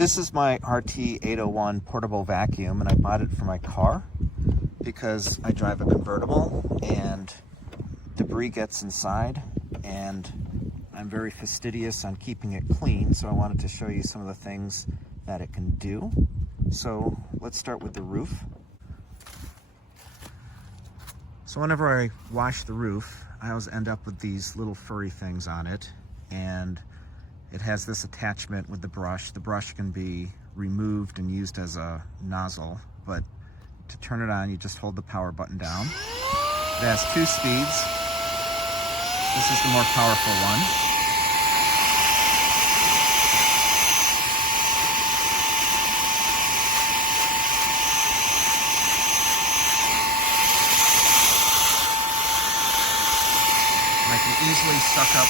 This is my RT801 portable vacuum, and I bought it for my car because I drive a convertible and debris gets inside, and I'm very fastidious on keeping it clean, so I wanted to show you some of the things that it can do. So let's start with the roof. So whenever I wash the roof, I always end up with these little furry things on it, and it has this attachment with the brush. The brush can be removed and used as a nozzle, but to turn it on, you just hold the power button down. It has 2 speeds. This is the more powerful one. And I can easily suck up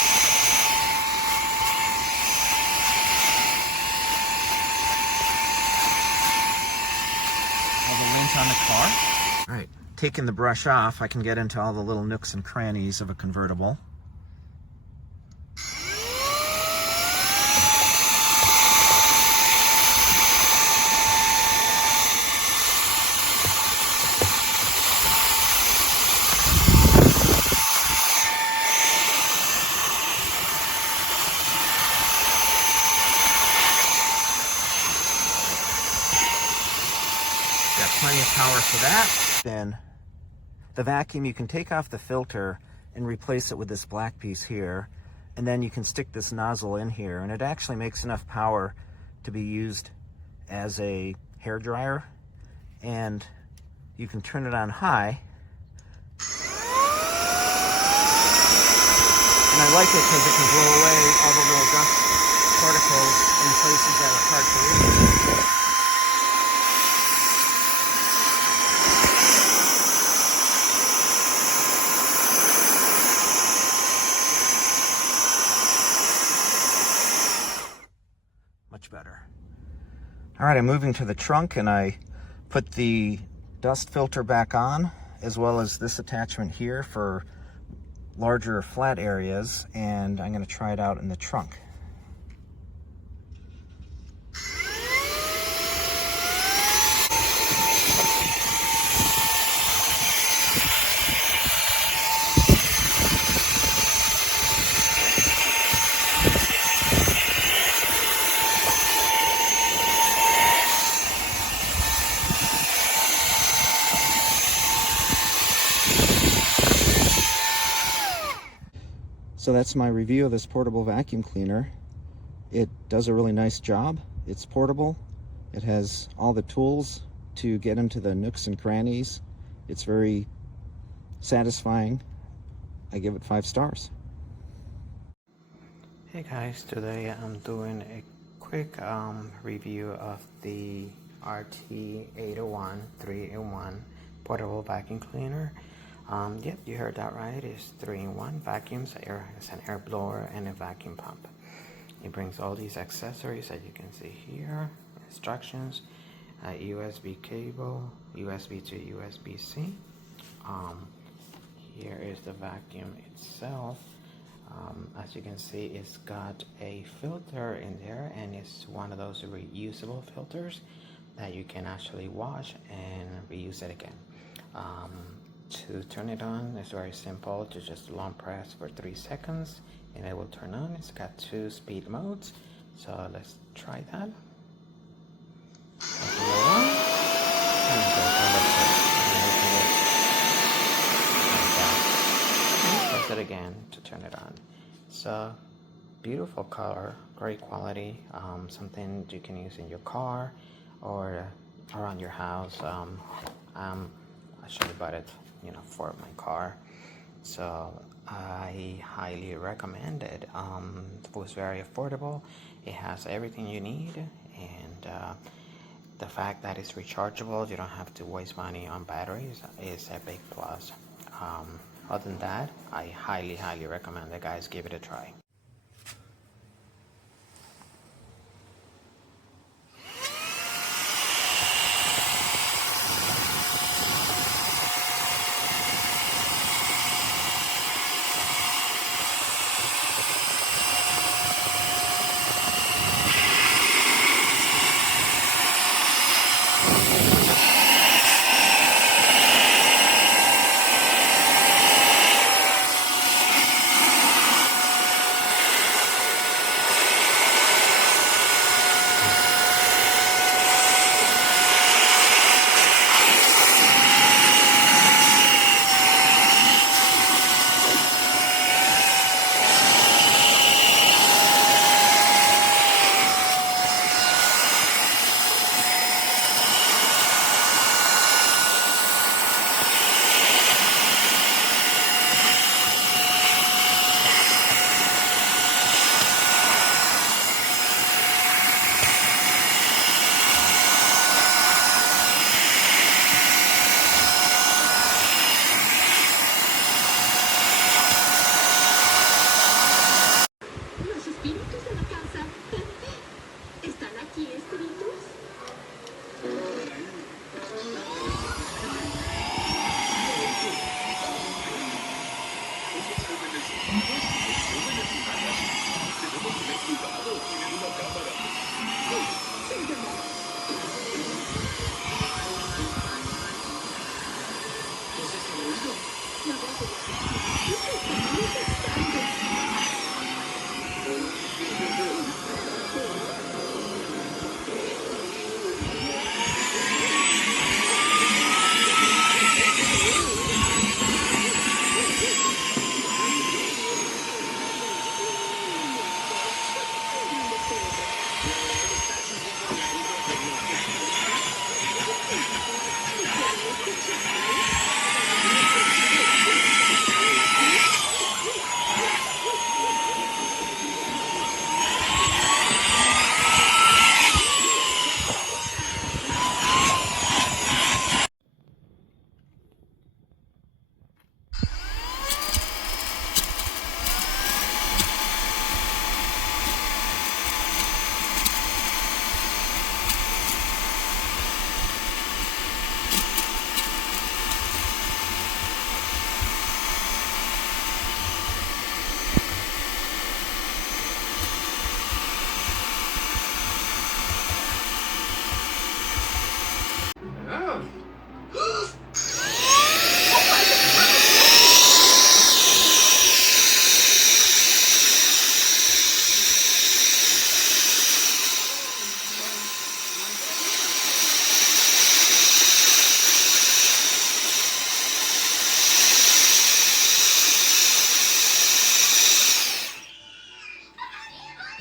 on the car. All right, taking the brush off, I can get into all the little nooks and crannies of a convertible. Got plenty of power for that. Then the vacuum, you can take off the filter and replace it with this black piece here, and then you can stick this nozzle in here, and it actually makes enough power to be used as a hair dryer, and you can turn it on high. And I like it because it can blow away all the little dust particles in places that are hard to reach. Much better. All right, I'm moving to the trunk, and I put the dust filter back on, as well as this attachment here for larger flat areas, and I'm going to try it out in the trunk. So that's my review of this portable vacuum cleaner. It does a really nice job. It's portable. It has all the tools to get into the nooks and crannies. It's very satisfying. I give it 5 stars. Hey guys, today I'm doing a quick review of the RT801 3-in-1 portable vacuum cleaner. Yep, you heard that right. It's 3-in-1 vacuums. It's an air blower and a vacuum pump. It brings all these accessories that you can see here. Instructions, a USB cable, USB to USB-C. Here is the vacuum itself. As you can see, it's got a filter in there, and it's one of those reusable filters that you can actually wash and reuse it again. To turn it on, it's very simple. To just long press for 3 seconds and it will turn on. It's got 2 speed modes, so let's try that. Press it again to turn it on. So beautiful color, great quality, something you can use in your car or around your house. I actually bought it, for my car, so I highly recommend it. It was very affordable. It has everything you need, and the fact that it's rechargeable, you don't have to waste money on batteries, is a big plus. Other than that, I highly recommend it, guys. Give it a try.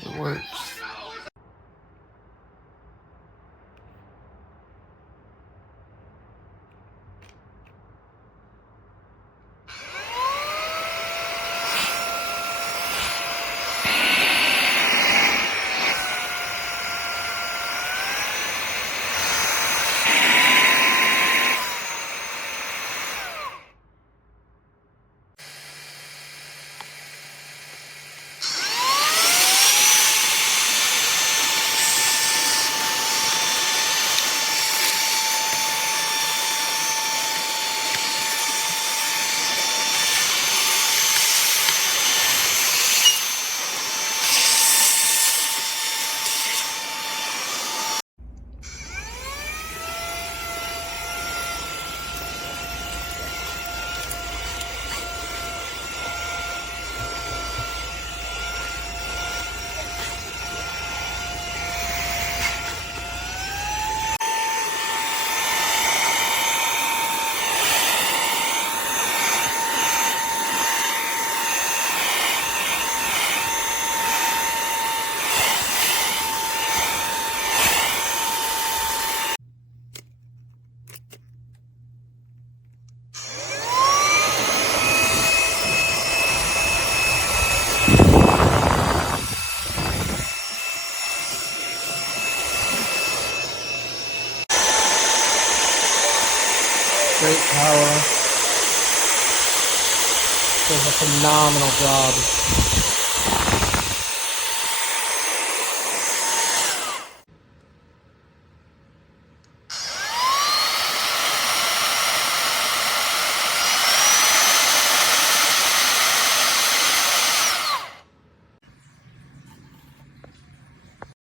It works. Great power. Does a phenomenal job.